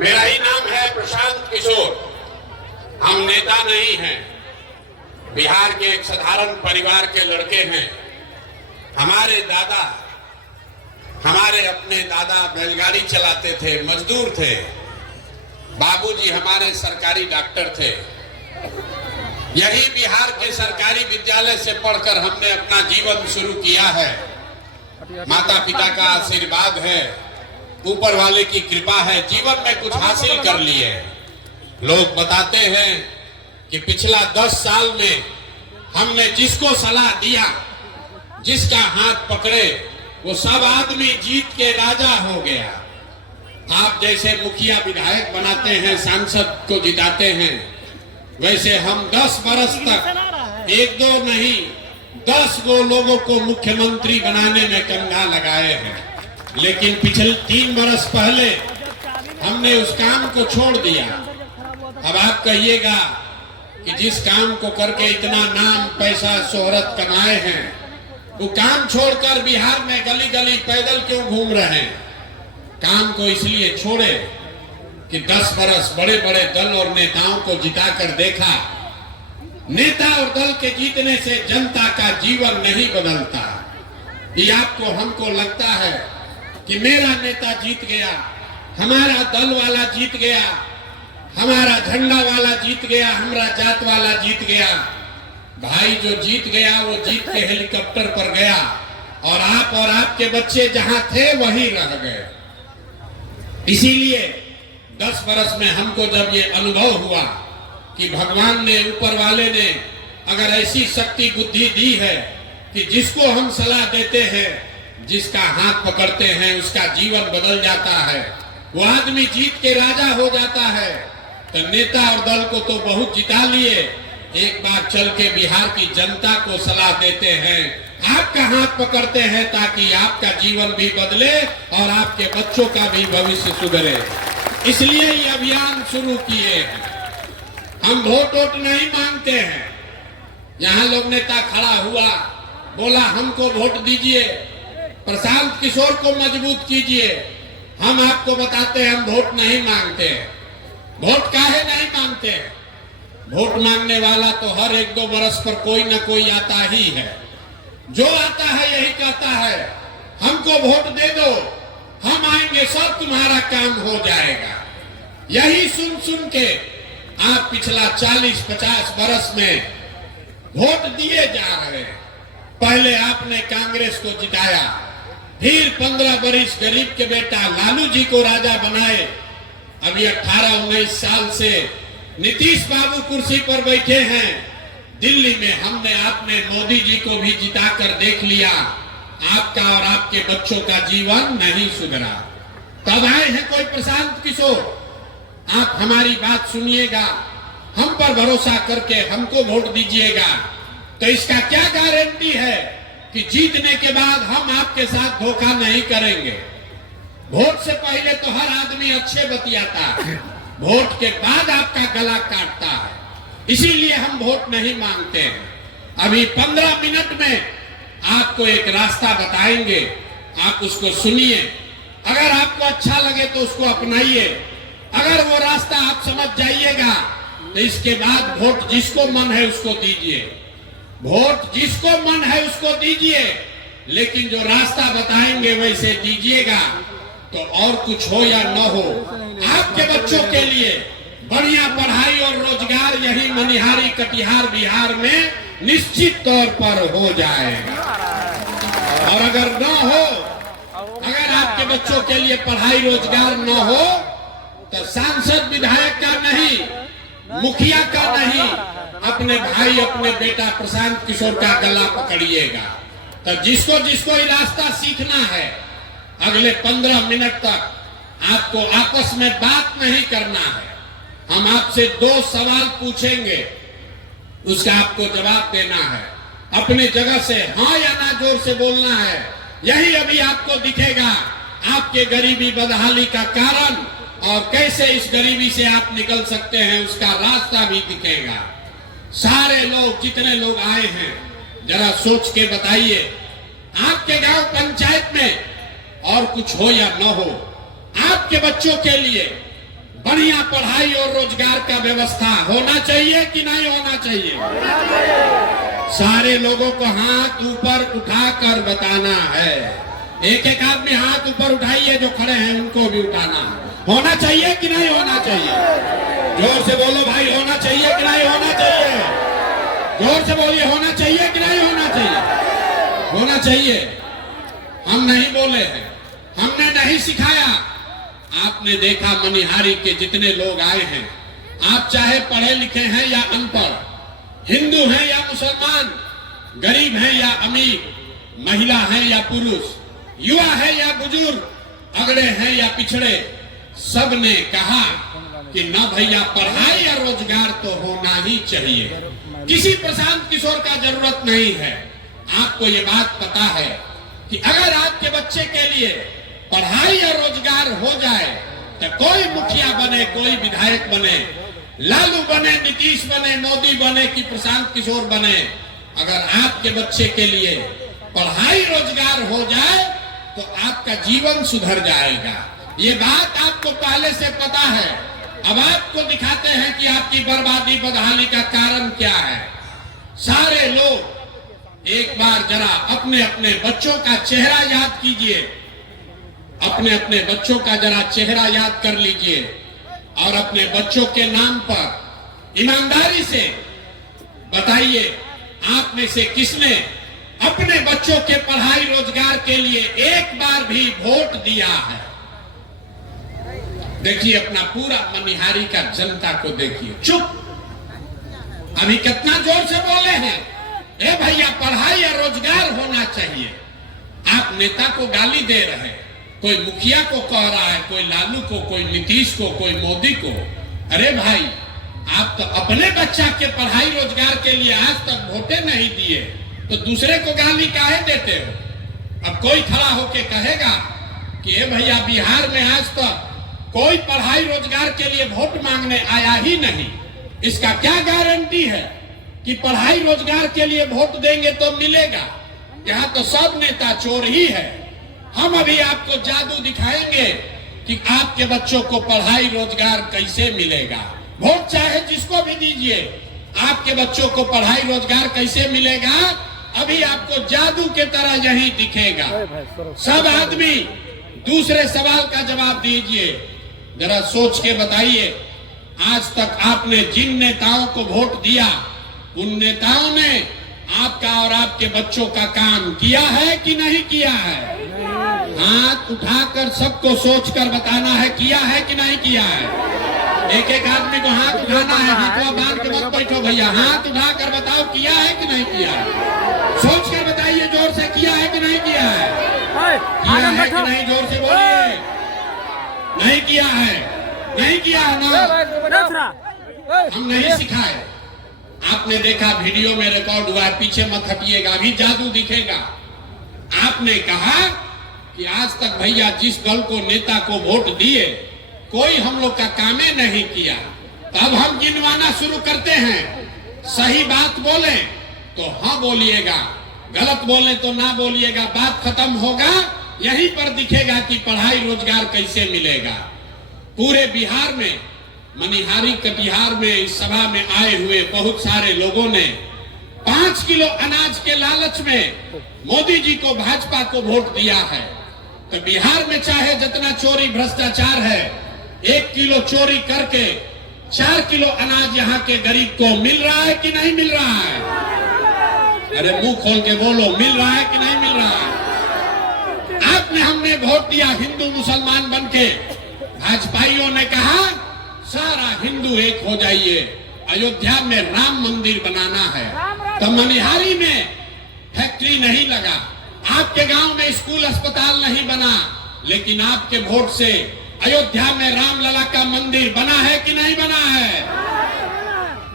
मेरा ही नाम है प्रशांत किशोर। हम नेता नहीं हैं, बिहार के एक साधारण परिवार के लड़के हैं। हमारे अपने दादा बैलगाड़ी चलाते थे, मजदूर थे। बाबूजी हमारे सरकारी डॉक्टर थे। यही बिहार के सरकारी विद्यालय से पढ़कर हमने अपना जीवन शुरू किया है। माता पिता का आशीर्वाद है, ऊपर वाले की कृपा है, जीवन में कुछ हासिल कर लिए। लोग बताते हैं कि पिछला 10 साल में हमने जिसको सलाह दिया, जिसका हाथ पकड़े, वो सब आदमी जीत के राजा हो गया। आप जैसे मुखिया विधायक बनाते हैं, सांसद को जिताते हैं, वैसे हम 10 बरस तक 1-2 नहीं 10 गो लोगों को मुख्यमंत्री बनाने में कंधा लगाए हैं। लेकिन पिछले 3 बरस पहले हमने उस काम को छोड़ दिया। अब आप कहिएगा कि जिस काम को करके इतना नाम, पैसा, शोहरत कमाए हैं, वो काम छोड़कर बिहार में गली गली पैदल क्यों घूम रहे हैं? काम को इसलिए छोड़े कि 10 बरस बड़े बड़े दल और नेताओं को जिताकर देखा। नेता और दल के जीतने से जनता का जीवन नहीं बदलता। ये आपको हमको लगता है कि मेरा नेता जीत गया, हमारा दल वाला जीत गया, हमारा झंडा वाला जीत गया, हमारा जात वाला जीत गया। भाई जो जीत गया वो जीत के हेलीकॉप्टर पर गया और आप और आपके बच्चे जहां थे वहीं रह गए। इसीलिए 10 बरस में हमको जब ये अनुभव हुआ कि भगवान ने, ऊपर वाले ने अगर ऐसी शक्ति बुद्धि दी है कि जिसको हम सलाह देते हैं, जिसका हाथ पकड़ते हैं, उसका जीवन बदल जाता है, वो आदमी जीत के राजा हो जाता है। तो नेता और दल को तो बहुत जिता लिए, एक बार चल के बिहार की जनता को सलाह देते हैं, आपका हाथ पकड़ते हैं ताकि आपका जीवन भी बदले और आपके बच्चों का भी भविष्य सुधरे। इसलिए ये अभियान शुरू किए हैं। हम वोट नहीं मांगते हैं। यहाँ लोग नेता खड़ा हुआ, बोला हमको वोट दीजिए, प्रशांत किशोर को मजबूत कीजिए। हम आपको बताते हैं हम वोट नहीं मांगते। वोट काहे नहीं मांगते? वोट मांगने वाला तो हर 1-2 बरस पर कोई ना कोई आता ही है। जो आता है यही कहता है हमको वोट दे दो, हम आएंगे, सब तुम्हारा काम हो जाएगा। यही सुन सुन के आप पिछला 40-50 बरस में वोट दिए जा रहे हैं। पहले आपने कांग्रेस को जिताया, फिर 15 बरस गरीब के बेटा लालू जी को राजा बनाए। अभी 18-19 साल से नीतीश बाबू कुर्सी पर बैठे हैं। दिल्ली में हमने आपने मोदी जी को भी जिताकर देख लिया, आपका और आपके बच्चों का जीवन नहीं सुधरा। तब आए हैं कोई प्रशांत किशोर। आप हमारी बात सुनिएगा, हम पर भरोसा करके हमको वोट दीजिएगा। तो इसका क्या गारंटी है कि जीतने के बाद हम आपके साथ धोखा नहीं करेंगे? वोट से पहले तो हर आदमी अच्छे बतियाता है, वोट के बाद आपका गला काटता है। इसीलिए हम वोट नहीं मांगते हैं। अभी 15 मिनट में आपको एक रास्ता बताएंगे, आप उसको सुनिए। अगर आपको अच्छा लगे तो उसको अपनाइए। अगर वो रास्ता आप समझ जाइएगा तो इसके बाद वोट जिसको मन है उसको दीजिए। वोट जिसको मन है उसको दीजिए, लेकिन जो रास्ता बताएंगे वैसे दीजिएगा। तो और कुछ हो या न हो, आपके बच्चों के लिए बढ़िया पढ़ाई और रोजगार यही मनिहारी कटिहार बिहार में निश्चित तौर पर हो जाएगा। और अगर न हो, अगर आपके बच्चों के लिए पढ़ाई रोजगार न हो, तो सांसद विधायक का नहीं, मुखिया का नहीं, अपने भाई, अपने बेटा प्रशांत किशोर का गला पकड़िएगा। तो जिसको जिसको ये रास्ता सीखना है, अगले 15 मिनट तक आपको आपस में बात नहीं करना है। हम आपसे 2 सवाल पूछेंगे, उसका आपको जवाब देना है। अपने जगह से हाँ या ना जोर से बोलना है। यही अभी आपको दिखेगा आपके गरीबी बदहाली का कारण, और कैसे इस गरीबी से आप निकल सकते हैं उसका रास्ता भी दिखेगा। सारे लोग, जितने लोग आए हैं, जरा सोच के बताइए, आपके गांव पंचायत में और कुछ हो या न हो, आपके बच्चों के लिए बढ़िया पढ़ाई और रोजगार का व्यवस्था होना चाहिए कि नहीं होना चाहिए? सारे लोगों को हाथ ऊपर उठाकर बताना है। एक एक आदमी हाथ ऊपर उठाइए, जो खड़े हैं उनको भी उठाना। होना चाहिए कि नहीं होना चाहिए? जोर से बोलो भाई, होना चाहिए कि नहीं होना चाहिए? जोर से बोलिए, होना चाहिए कि नहीं होना चाहिए? होना चाहिए। हम नहीं बोले हैं, हमने नहीं सिखाया। आपने देखा मनिहारी के जितने लोग आए हैं, आप चाहे पढ़े लिखे हैं या अनपढ़, हिंदू हैं या मुसलमान, गरीब हैं या अमीर, महिला हैं या पुरुष, युवा है या बुजुर्ग, अगड़े हैं या पिछड़े, सब ने कहा कि न भैया पढ़ाई या रोजगार तो होना ही चाहिए। किसी प्रशांत किशोर का जरूरत नहीं है। आपको ये बात पता है कि अगर आपके बच्चे के लिए पढ़ाई या रोजगार हो जाए तो कोई मुखिया बने, कोई विधायक बने, लालू बने, नीतीश बने, मोदी बने कि प्रशांत किशोर बने, अगर आपके बच्चे के लिए पढ़ाई रोजगार हो जाए तो आपका जीवन सुधर जाएगा। ये बात आपको पहले से पता है। अब आपको दिखाते हैं कि आपकी बर्बादी बदहाली का कारण क्या है। सारे लोग एक बार जरा अपने अपने बच्चों का चेहरा याद कीजिए, अपने अपने बच्चों का जरा चेहरा याद कर लीजिए और अपने बच्चों के नाम पर ईमानदारी से बताइए, आप में से किसने अपने बच्चों के पढ़ाई रोजगार के लिए एक बार भी वोट दिया है? देखिए अपना पूरा मनिहारी का जनता को देखिए। चुप, अभी कितना जोर से बोले हैं, ए भैया पढ़ाई या रोजगार होना चाहिए। आप नेता को गाली दे रहे हैं, कोई मुखिया को कह रहा है, कोई लालू को, कोई नीतीश को, कोई मोदी को। अरे भाई, आप तो अपने बच्चा के पढ़ाई रोजगार के लिए आज तक वोटे नहीं दिए, तो दूसरे को गाली काहे देते हो? अब कोई खड़ा होके कहेगा कि ए भैया बिहार में आज तक कोई पढ़ाई रोजगार के लिए वोट मांगने आया ही नहीं, इसका क्या गारंटी है कि पढ़ाई रोजगार के लिए वोट देंगे तो मिलेगा? यहाँ तो सब नेता चोर ही है। हम अभी आपको जादू दिखाएंगे कि आपके बच्चों को पढ़ाई रोजगार कैसे मिलेगा। वोट चाहे जिसको भी दीजिए, आपके बच्चों को पढ़ाई रोजगार कैसे मिलेगा, अभी आपको जादू के तरह यही दिखेगा। सब आदमी दूसरे सवाल का जवाब दीजिए, जरा सोच के बताइए, आज तक आपने जिन नेताओं को वोट दिया, उन नेताओं ने आपका और आपके बच्चों का काम किया है कि नहीं किया है? हाथ उठाकर सबको सोचकर बताना है, किया है कि नहीं किया है? एक एक आदमी को हाथ उठाना है, हाथों बांध के मत बैठो भैया, हाथ उठाकर बताओ किया है कि नहीं किया है? सोच कर बताइए जोर से, किया है कि नहीं किया है? किया है कि नहीं? जोर से बोलिए। नहीं किया है, नहीं किया है ना? हम नहीं सिखाए। आपने देखा वीडियो में रिकॉर्ड हुआ, पीछे मत हटिएगा, अभी जादू दिखेगा। आपने कहा कि आज तक भैया जिस दल को, नेता को वोट दिए, कोई हम लोग का कामे नहीं किया। तब हम गिनवाना शुरू करते हैं। सही बात बोले तो हाँ बोलिएगा, गलत बोले तो ना बोलिएगा। बात खत्म होगा, यहीं पर दिखेगा कि पढ़ाई रोजगार कैसे मिलेगा। पूरे बिहार में, मनिहारी कटिहार में इस सभा में आए हुए बहुत सारे लोगों ने 5 किलो अनाज के लालच में मोदी जी को, भाजपा को वोट दिया है। तो बिहार में चाहे जितना चोरी भ्रष्टाचार है, 1 किलो चोरी करके 4 किलो अनाज यहाँ के गरीब को मिल रहा है कि नहीं मिल रहा है? अरे मुंह खोल के बोलो, मिल रहा है कि नहीं मिल रहा है? आपने, हमने वोट दिया हिंदू मुसलमान बनके, भाजपाइयों ने कहा सारा हिंदू एक हो जाइए, अयोध्या में राम मंदिर बनाना है। तो मनिहारी में फैक्ट्री नहीं लगा, आपके गांव में स्कूल अस्पताल नहीं बना, लेकिन आपके वोट से अयोध्या में रामलला का मंदिर बना है कि नहीं बना है?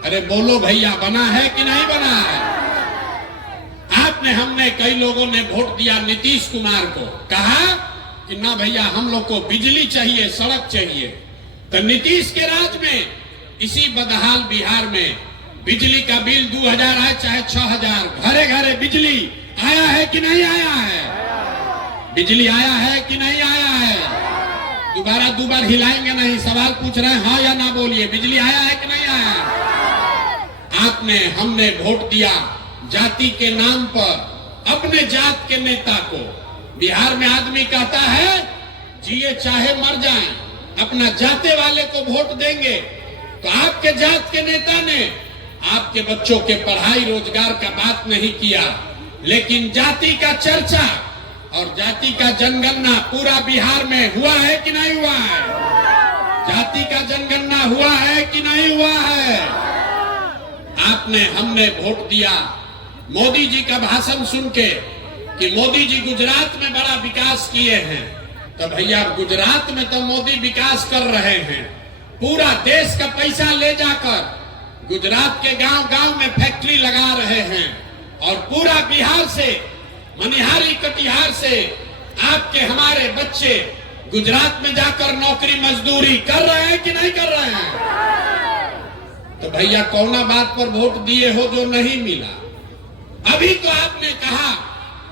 अरे बोलो भैया, बना है कि नहीं बना है? आपने, हमने, कई लोगों ने वोट दिया नीतीश कुमार को, कहा कि ना भैया हम लोग को बिजली चाहिए, सड़क चाहिए। तो नीतीश के राज में, इसी बदहाल बिहार में बिजली का बिल 2000 आए चाहे 6000, घरे घरे बिजली आया है कि नहीं आया है? बिजली आया है कि नहीं आया है? दोबारा 2 बार हिलाएंगे नहीं, सवाल पूछ रहे हैं हाँ या ना बोलिए। बिजली आया है कि नहीं आया? आपने हमने वोट दिया जाति के नाम पर अपने जात के नेता को। बिहार में आदमी कहता है जिए चाहे मर जाए अपना जाते वाले को वोट देंगे। तो आपके जात के नेता ने आपके बच्चों के पढ़ाई रोजगार का बात नहीं किया, लेकिन जाति का चर्चा और जाति का जनगणना पूरा बिहार में हुआ है कि नहीं हुआ है? जाति का जनगणना हुआ है कि नहीं हुआ है? आपने हमने वोट दिया मोदी जी का भाषण सुन के कि मोदी जी गुजरात में बड़ा विकास किए हैं। तो भैया गुजरात में तो मोदी विकास कर रहे हैं, पूरा देश का पैसा ले जाकर गुजरात के गांव गांव में फैक्ट्री लगा रहे हैं और पूरा बिहार से मनिहारी कटिहार से आपके हमारे बच्चे गुजरात में जाकर नौकरी मजदूरी कर रहे हैं कि नहीं कर रहे हैं? तो भैया कौना बात पर वोट दिए हो जो नहीं मिला? अभी तो आपने कहा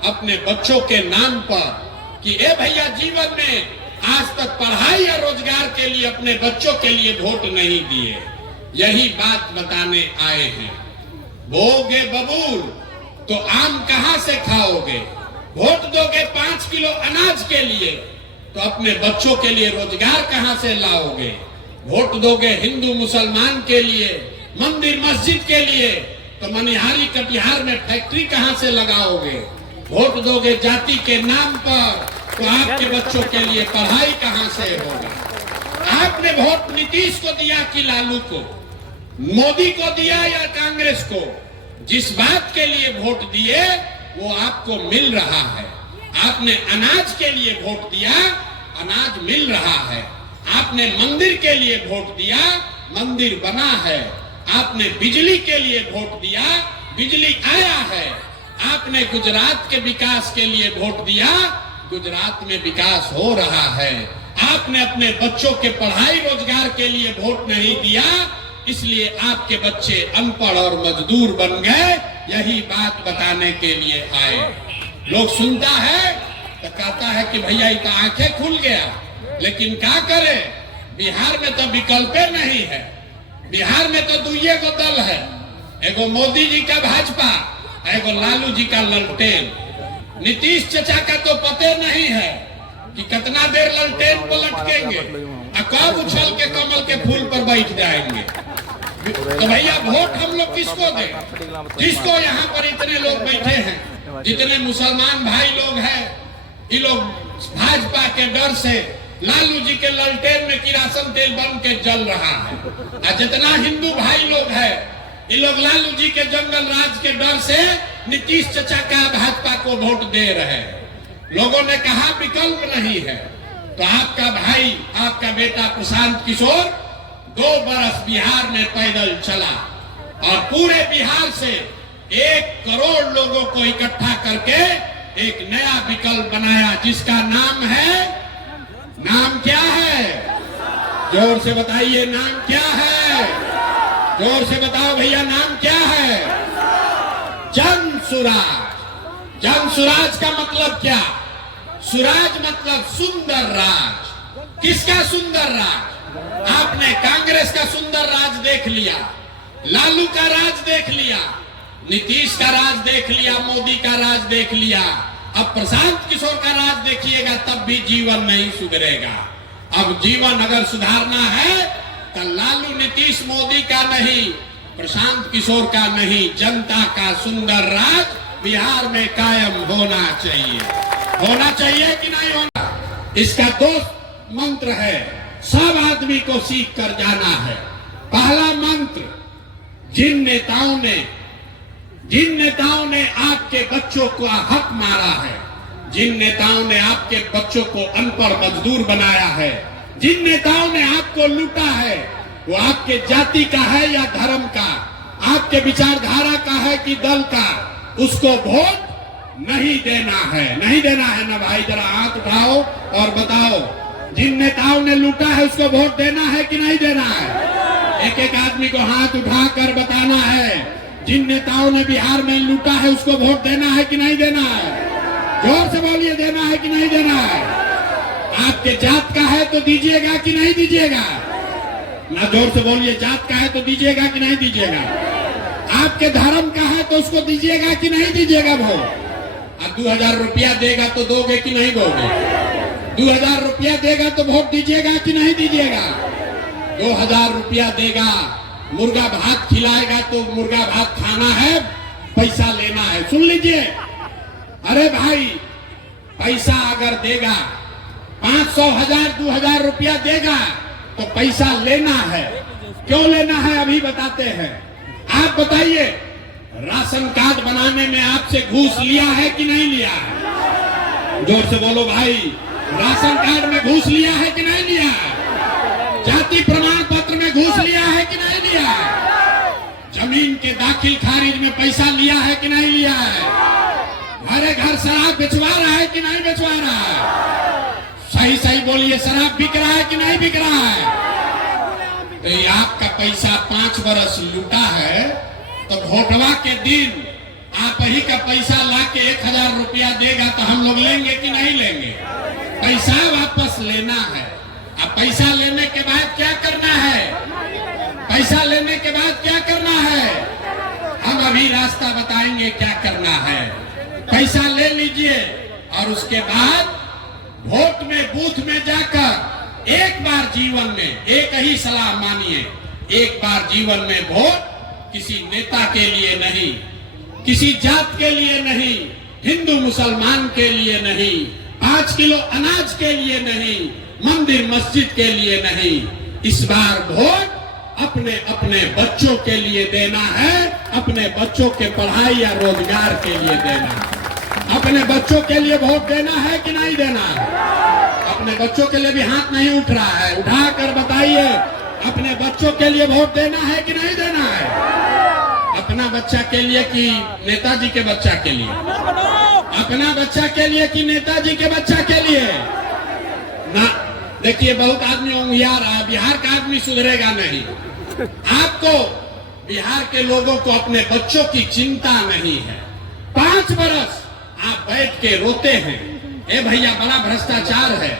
अपने बच्चों के नाम पर कि ए भैया जीवन में आज तक पढ़ाई या रोजगार के लिए अपने बच्चों के लिए वोट नहीं दिए। यही बात बताने आए हैं। बोगे बबूल तो आम कहां से खाओगे? वोट दोगे 5 किलो अनाज के लिए तो अपने बच्चों के लिए रोजगार कहां से लाओगे? वोट दोगे हिंदू मुसलमान के लिए, मंदिर मस्जिद के लिए तो मनिहारी कटिहार में फैक्ट्री कहां से लगाओगे? वोट दोगे जाति के नाम पर तो आपके बच्चों के लिए पढ़ाई कहां से होगा? आपने वोट नीतीश को दिया कि लालू को, मोदी को दिया या कांग्रेस को? जिस बात के लिए वोट दिए वो आपको मिल रहा है। आपने अनाज के लिए वोट दिया, अनाज मिल रहा है। आपने मंदिर के लिए वोट दिया, मंदिर बना है। आपने बिजली के लिए वोट दिया, बिजली आया है। आपने गुजरात के विकास के लिए वोट दिया, गुजरात में विकास हो रहा है। आपने अपने बच्चों के पढ़ाई रोजगार के लिए वोट नहीं दिया, इसलिए आपके बच्चे अनपढ़ और मजदूर बन गए। यही बात बताने के लिए आए। लोग सुनता है तो कहता है कि भैया ये तो आंखें खुल गया, लेकिन क्या करे? बिहार में तो विकल्प नहीं है। बिहार में तो 2 गो दल है, एगो मोदी जी का भाजपा, एगो लालू जी का ललटेन। नीतीश चचा का तो पते नहीं है कि कितना देर ललटेन पर लटकेंगे और कब उछल के कमल के फूल पर बैठ जाएंगे। तो भैया वोट हम लोग किसको दें? जिसको यहाँ पर इतने लोग बैठे हैं, जितने मुसलमान भाई लोग हैं, ये लोग भाजपा के डर से लालू जी के ललटेन में किरासन तेल बन के जल रहा है। और जितना हिंदू भाई लोग हैं, ये लोग लालू जी के जंगल राज के डर से नीतीश चचा का भाजपा को वोट दे रहे हैं। लोगों ने कहा विकल्प नहीं है, तो आपका भाई, आपका बेटा प्रशांत किशोर 2 बरस बिहार में पैदल चला और पूरे बिहार से 1 करोड़ लोगों को इकट्ठा करके एक नया विकल्प बनाया, जिसका नाम है, नाम क्या है? जोर से बताइए, नाम क्या है? जोर से बताओ भैया, नाम क्या है? जन सुराज। जन सुराज का मतलब क्या? सुराज मतलब सुंदर राज। किसका सुंदर राज? आपने कांग्रेस का सुंदर राज देख लिया, लालू का राज देख लिया, नीतीश का राज देख लिया, मोदी का राज देख लिया। अब प्रशांत किशोर का राज देखिएगा, तब भी जीवन नहीं सुधरेगा। अब जीवन अगर सुधारना है तो लालू नीतीश मोदी का नहीं, प्रशांत किशोर का नहीं, जनता का सुंदर राज बिहार में कायम होना चाहिए। होना चाहिए कि नहीं होना? इसका 2 मंत्र है, सब आदमी को सीख कर जाना है। पहला मंत्र, जिन नेताओं ने आपके बच्चों को हक मारा है, जिन नेताओं ने आपके बच्चों को अनपढ़ मजदूर बनाया है, जिन नेताओं ने आपको लूटा है, वो आपके जाति का है या धर्म का, आपके विचारधारा का है कि दल का, उसको वोट नहीं देना है। नहीं देना है ना भाई? जरा हाथ उठाओ और बताओ, जिन नेताओं ने लूटा है उसको वोट देना है कि नहीं देना है? एक एक आदमी को हाथ उठाकर बताना है, जिन नेताओं ने बिहार में लूटा है उसको वोट देना है कि नहीं देना है? जोर से बोलिए, देना है कि नहीं देना है? आपके जात का है तो दीजिएगा कि नहीं दीजिएगा? ना जोर से बोलिए, जात का है तो दीजिएगा कि नहीं दीजिएगा? आपके धर्म का है तो उसको दीजिएगा कि नहीं दीजिएगा वोट? अब 2000 रुपया देगा तो दोगे कि नहीं दोगे? 2000 रुपया देगा तो वोट दीजिएगा कि नहीं दीजिएगा? 2000 रुपया देगा, मुर्गा भात खिलाएगा तो मुर्गा भात खाना है, पैसा लेना है। सुन लीजिए, अरे भाई पैसा अगर देगा 500, 1000, 2000 रुपया देगा तो पैसा लेना है। क्यों लेना है अभी बताते हैं। आप बताइए, राशन कार्ड बनाने में आपसे घूस लिया है कि नहीं लिया है? जोर से बोलो भाई, राशन कार्ड में घूस लिया है कि नहीं लिया है? जाति प्रमाण पत्र में घूस लिया है कि नहीं लिया है? जमीन के दाखिल खारिज में पैसा लिया है कि नहीं लिया है? घरे घर शराब बेचवा रहा है कि नहीं बेचवा रहा है? सही सही बोलिए, शराब बिक रहा है कि नहीं बिक रहा है? तो ये आपका पैसा 5 बरस लूटा है, तो वोटवा के दिन आप ही का पैसा लाके 1000 रुपया देगा तो हम लोग लेंगे कि नहीं लेंगे? पैसा वापस लेना है। अब पैसा लेने के बाद क्या करना है? पैसा लेने के बाद क्या करना है? हम अभी रास्ता बताएंगे क्या करना है। पैसा ले लीजिए और उसके बाद वोट में, बूथ में जाकर एक बार जीवन में, एक ही सलाह मानिए, एक बार जीवन में वोट किसी नेता के लिए नहीं, किसी जात के लिए नहीं, हिंदू मुसलमान के लिए नहीं, 5 किलो अनाज के लिए नहीं, मंदिर मस्जिद के लिए नहीं। इस बार वोट अपने अपने बच्चों के लिए देना है, अपने बच्चों के पढ़ाई या रोजगार के लिए देना है। अपने बच्चों के लिए वोट देना है कि नहीं देना है? अपने बच्चों के लिए भी हाथ नहीं उठ रहा है, उठाकर बताइए, अपने बच्चों के लिए वोट देना है कि नहीं देना है? अपना बच्चा के लिए कि नेताजी के बच्चा के लिए? अपना बच्चा के लिए कि नेताजी के बच्चा के लिए? ना, देखिए बहुत आदमी उंगिया रहा है, बिहार का आदमी सुधरेगा नहीं। आपको, बिहार के लोगों को अपने बच्चों की चिंता नहीं है। 5 बरस आप बैठ के रोते हैं, ए भैया बड़ा भ्रष्टाचार है,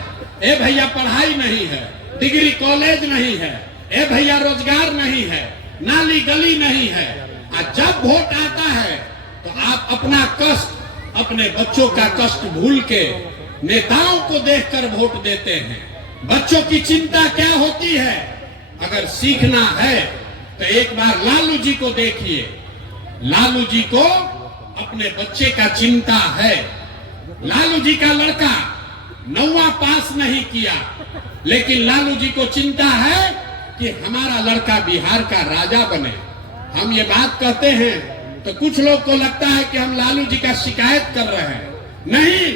ए भैया पढ़ाई नहीं है, डिग्री कॉलेज नहीं है, ए भैया रोजगार नहीं है, नाली गली नहीं है। और जब वोट आता है तो आप अपना कष्ट, अपने बच्चों का कष्ट भूल के नेताओं को देखकर वोट देते हैं। बच्चों की चिंता क्या होती है? अगर सीखना है तो एक बार लालू जी को देखिए। लालू जी को अपने बच्चे का चिंता है। लालू जी का लड़का 9वां पास नहीं किया, लेकिन लालू जी को चिंता है कि हमारा लड़का बिहार का राजा बने। हम ये बात कहते हैं तो कुछ लोग को लगता है कि हम लालू जी का शिकायत कर रहे हैं। नहीं,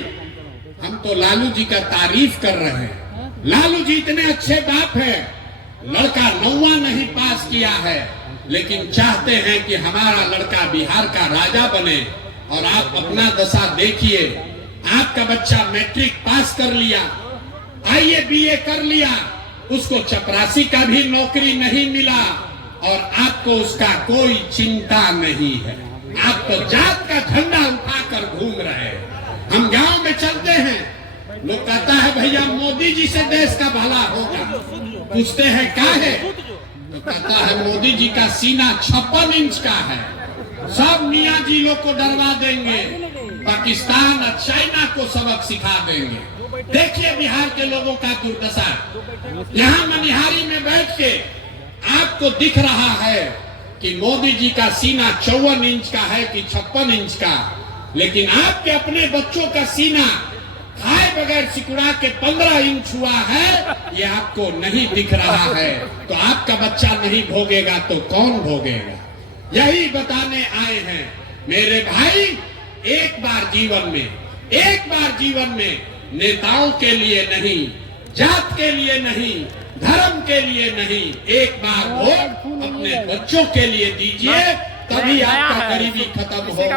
हम तो लालू जी का तारीफ कर रहे हैं। लालू जी इतने अच्छे बाप हैं, लड़का 9वां नहीं पास किया है, लेकिन चाहते हैं कि हमारा लड़का बिहार का राजा बने। और आप अपना दशा देखिए, आपका बच्चा मैट्रिक पास कर लिया, आईए बीए कर लिया, उसको चपरासी का भी नौकरी नहीं मिला और आपको उसका कोई चिंता नहीं है। आप तो जात का झंडा उठाकर घूम रहे हैं। हम गांव में चलते हैं, लोग कहता है भैया मोदी जी से देश का भला होगा। पूछते हैं क्या है, तो कहता है मोदी जी का सीना 56 इंच का है, सब मियाँ जी लोग को डरवा देंगे, पाकिस्तान और चाइना को सबक सिखा देंगे। देखिए बिहार के लोगों का दुर्दशा। यहाँ मनिहारी में बैठ के आपको दिख रहा है कि मोदी जी का सीना 54 इंच का है कि 56 इंच का, लेकिन आपके अपने बच्चों का सीना खाए बगैर सिकुड़ा के 15 इंच हुआ है, ये आपको नहीं दिख रहा है। तो आपका बच्चा नहीं भोगेगा तो कौन भोगेगा? यही बताने आए हैं मेरे भाई। एक बार जीवन में नेताओं के लिए नहीं, जात के लिए नहीं, धर्म के लिए नहीं, एक बार वोट अपने बच्चों के लिए दीजिए, तभी आपका गरीबी खत्म होगा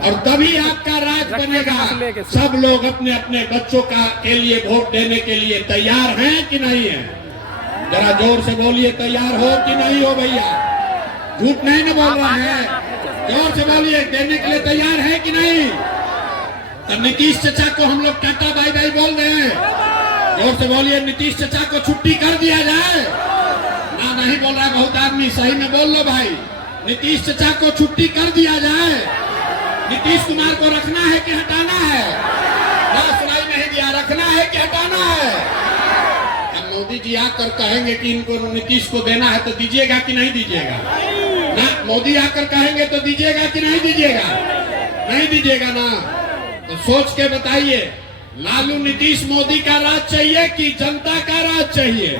और तभी आपका राज बनेगा। सब लोग अपने अपने बच्चों के लिए वोट देने के लिए तैयार हैं कि नहीं है? जरा जोर से बोलिए, तैयार हो कि नहीं हो भैया? झूठ नहीं न बोल रहा है, जोर से बोलिए, देने के लिए तैयार है कि नहीं? तो नीतीश चाचा को हम लोग टाटा बाय बाय बोल रहे हैं। जोर से बोलिए, नीतीश चाचा को छुट्टी कर दिया जाए ना। नहीं बोल रहा बहुत आदमी, सही में बोल लो भाई। नीतीश चाचा को छुट्टी कर दिया जाए। नीतीश कुमार को रखना है कि हटाना है? ना सुनाई नहीं दिया, रखना है कि हटाना है? अब मोदी जी आकर कहेंगे कि इनको नीतीश को देना है तो दीजिएगा कि नहीं दीजिएगा? ना मोदी आकर कहेंगे तो दीजिएगा कि नहीं दीजिएगा? नहीं दीजिएगा ना। तो सोच के बताइए, लालू नीतीश मोदी का राज चाहिए कि जनता का राज चाहिए?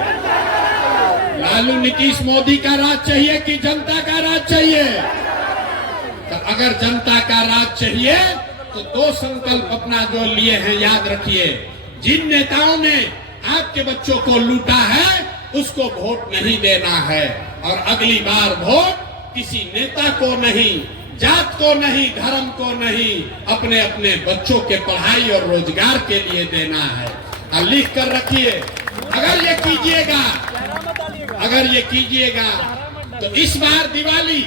लालू नीतीश मोदी का राज चाहिए कि जनता का राज चाहिए? तो अगर जनता का राज चाहिए तो दो संकल्प अपना जो लिए हैं याद रखिए। जिन नेताओं ने आपके बच्चों को लूटा है उसको वोट नहीं देना है, और अगली बार वोट किसी नेता को नहीं, जात को नहीं, धर्म को नहीं, अपने अपने बच्चों के पढ़ाई और रोजगार के लिए देना है। और लिख कर रखिए, अगर ये कीजिएगा तो इस बार दिवाली,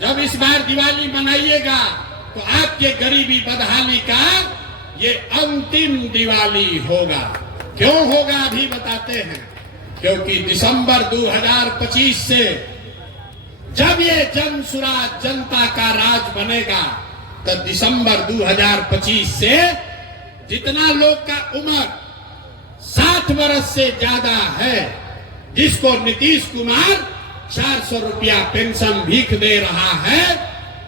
जब इस बार दिवाली मनाइएगा तो आपके गरीबी बदहाली का ये अंतिम दिवाली होगा। क्यों होगा अभी बताते हैं। क्योंकि दिसंबर 2025 से जब ये जन सुराज, जनता का राज बनेगा, तब दिसंबर 2025 से जितना लोग का उम्र 60 वर्ष से ज्यादा है, जिसको नीतीश कुमार 400 रुपया पेंशन भीख दे रहा है,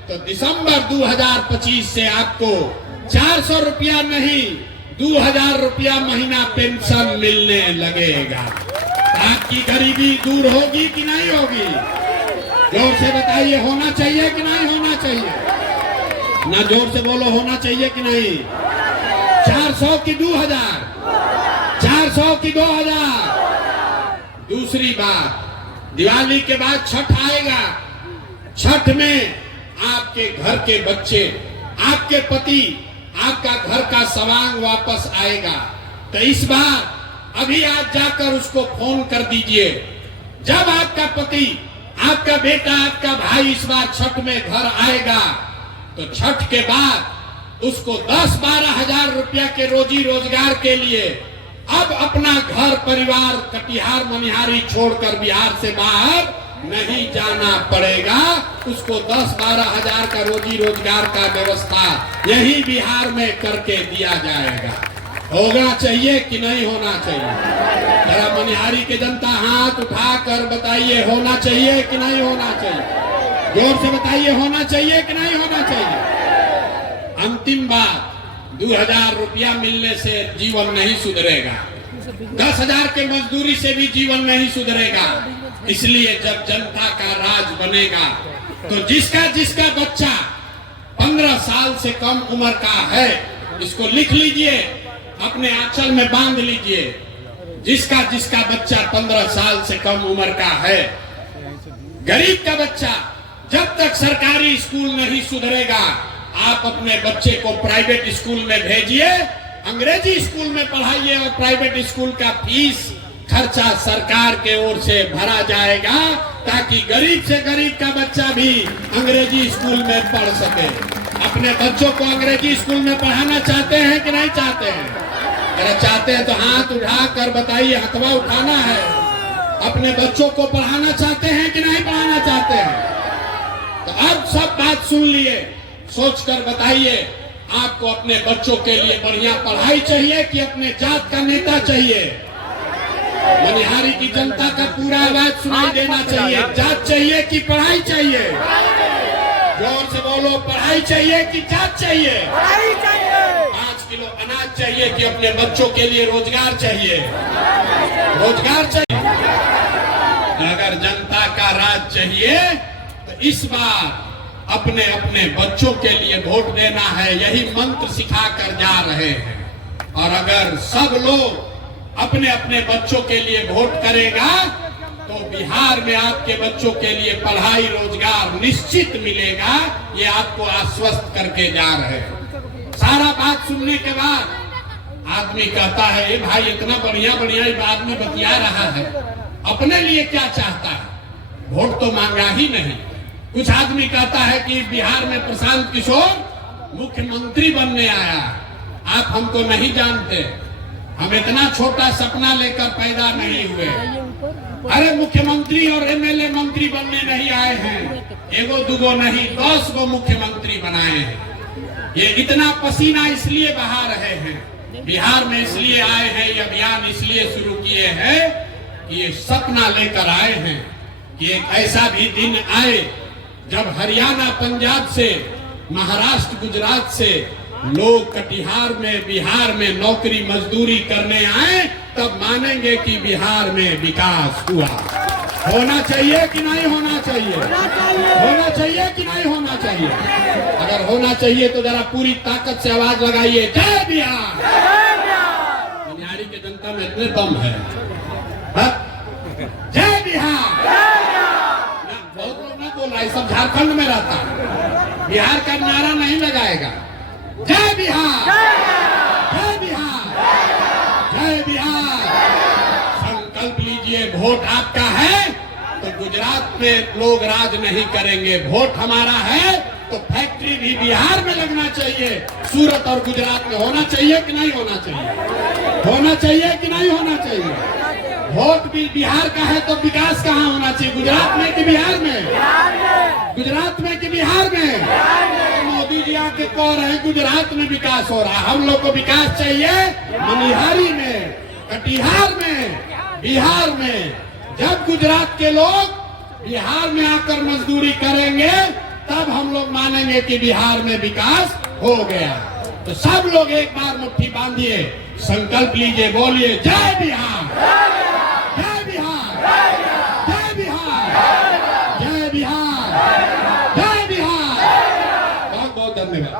तो दिसंबर 2025 से आपको 400 रुपया नहीं 2000 रुपया महीना पेंशन मिलने लगेगा। आपकी गरीबी दूर होगी कि नहीं होगी? जोर से बताइए, होना चाहिए कि नहीं होना चाहिए? ना जोर से बोलो, होना चाहिए कि नहीं? 400 की 2000, 400 की 2000। दूसरी बात, दिवाली के बाद छठ आएगा। छठ में आपके घर के बच्चे, आपके पति, आपका घर का सवांग वापस आएगा। तो इस बार अभी आज जाकर उसको फोन कर दीजिए। जब आपका पति, आपका बेटा, आपका भाई इस बार छठ में घर आएगा, तो छठ के बाद उसको 10-12 हजार रुपया के रोजी रोजगार के लिए अब अपना घर परिवार कटिहार मनिहारी छोड़कर बिहार से बाहर नहीं जाना पड़ेगा। उसको 10-12 हजार का रोजी रोजगार का व्यवस्था यही बिहार में करके दिया जाएगा। होना चाहिए कि नहीं होना चाहिए? जरा मनिहारी की जनता हाथ उठाकर बताइए, होना चाहिए कि नहीं होना चाहिए? जोर से बताइए, होना चाहिए कि नहीं होना चाहिए? अंतिम बात, 2000 रुपया मिलने से जीवन नहीं सुधरेगा। 10,000 के मजदूरी से भी जीवन नहीं सुधरेगा। इसलिए जब जनता का राज बनेगा तो जिसका बच्चा 15 साल से कम उम्र का है, इसको लिख लीजिए, अपने आंचल में बांध लीजिए। जिसका बच्चा 15 साल से कम उम्र का है, गरीब का बच्चा, जब तक सरकारी स्कूल नहीं सुधरेगा, आप अपने बच्चे को प्राइवेट स्कूल में भेजिए, अंग्रेजी स्कूल में पढ़ाइए, और प्राइवेट स्कूल का फीस खर्चा सरकार के ओर से भरा जाएगा, ताकि गरीब से गरीब का बच्चा भी अंग्रेजी स्कूल में पढ़ सके। अपने बच्चों को अंग्रेजी स्कूल में पढ़ाना चाहते हैं कि नहीं चाहते हैं? अगर चाहते हैं तो हाथ उठा कर बताइए, हथवा उठाना है। अपने बच्चों को पढ़ाना चाहते हैं कि नहीं पढ़ाना चाहते हैं? तो अब सब बात सुन लिए, सोचकर बताइए, आपको अपने बच्चों के लिए बढ़िया पढ़ाई चाहिए कि अपने जात का नेता चाहिए? मनिहारी की जनता का पूरा आवाज सुनाई देना चाहिए। जात चाहिए कि पढ़ाई चाहिए? जोर से बोलो, पढ़ाई चाहिए कि जात चाहिए? पढ़ाई चाहिए। 5 किलो अनाज चाहिए कि अपने बच्चों के लिए रोजगार चाहिए? रोजगार चाहिए। अगर जनता का राज चाहिए तो इस बार अपने अपने बच्चों के लिए वोट देना है, यही मंत्र सिखा कर जा रहे हैं। और अगर सब लोग अपने अपने बच्चों के लिए वोट करेगा तो बिहार में आपके बच्चों के लिए पढ़ाई रोजगार निश्चित मिलेगा। ये आपको आश्वस्त करके जा रहे हैं। सारा बात सुनने के बाद आदमी कहता है, ए भाई इतना बढ़िया आदमी बतिया रहा है, अपने लिए क्या चाहता है? वोट तो मांगा ही नहीं। कुछ आदमी कहता है कि बिहार में प्रशांत किशोर मुख्यमंत्री बनने आया, आप हमको नहीं जानते। हम इतना छोटा सपना लेकर पैदा नहीं हुए। अरे मुख्यमंत्री और एमएलए मंत्री बनने नहीं आए हैं, एगो दुगो नहीं 10 गो मुख्यमंत्री बनाए हैं। ये इतना पसीना इसलिए बहा रहे हैं, बिहार में इसलिए आए हैं, ये अभियान इसलिए शुरू किए हैं कि ये सपना लेकर आए हैं कि एक ऐसा भी दिन आए जब हरियाणा, पंजाब से, महाराष्ट्र, गुजरात से लोग कटिहार में, बिहार में नौकरी मजदूरी करने आए, तब मानेंगे कि बिहार में विकास हुआ। होना चाहिए कि नहीं होना चाहिए? होना चाहिए कि नहीं होना चाहिए? अगर होना चाहिए तो जरा पूरी ताकत से आवाज लगाइए, जय बिहार। मनिहारी की जनता में इतने दम है, जय बिहार। बहुत लोग ना बोल रहा है, सब झारखंड में रहता है, बिहार का नारा नहीं लगाएगा। जय बिहार, जय बिहार, जय बिहार। संकल्प लीजिए, वोट आपका है तो गुजरात में लोग राज नहीं करेंगे। वोट हमारा है तो फैक्ट्री भी बिहार में लगना चाहिए, सूरत और गुजरात में होना चाहिए कि नहीं होना चाहिए? होना चाहिए कि नहीं होना चाहिए? वोट भी बिहार का है तो विकास कहाँ होना चाहिए? गुजरात में कि बिहार में? गुजरात में कि बिहार में? मोदी जी आके कह रहे हैं गुजरात में विकास हो रहा है। हम लोग को विकास चाहिए मनिहारी में, कटिहार में, बिहार में। जब गुजरात के लोग बिहार में आकर मजदूरी करेंगे तब हम लोग मानेंगे कि बिहार में विकास हो गया। तो सब लोग एक बार मुट्ठी बांधिए, संकल्प लीजिए, बोलिए जय बिहार, जय बिहार, जय बिहार, जय बिहार, जय बिहार। बहुत बहुत धन्यवाद।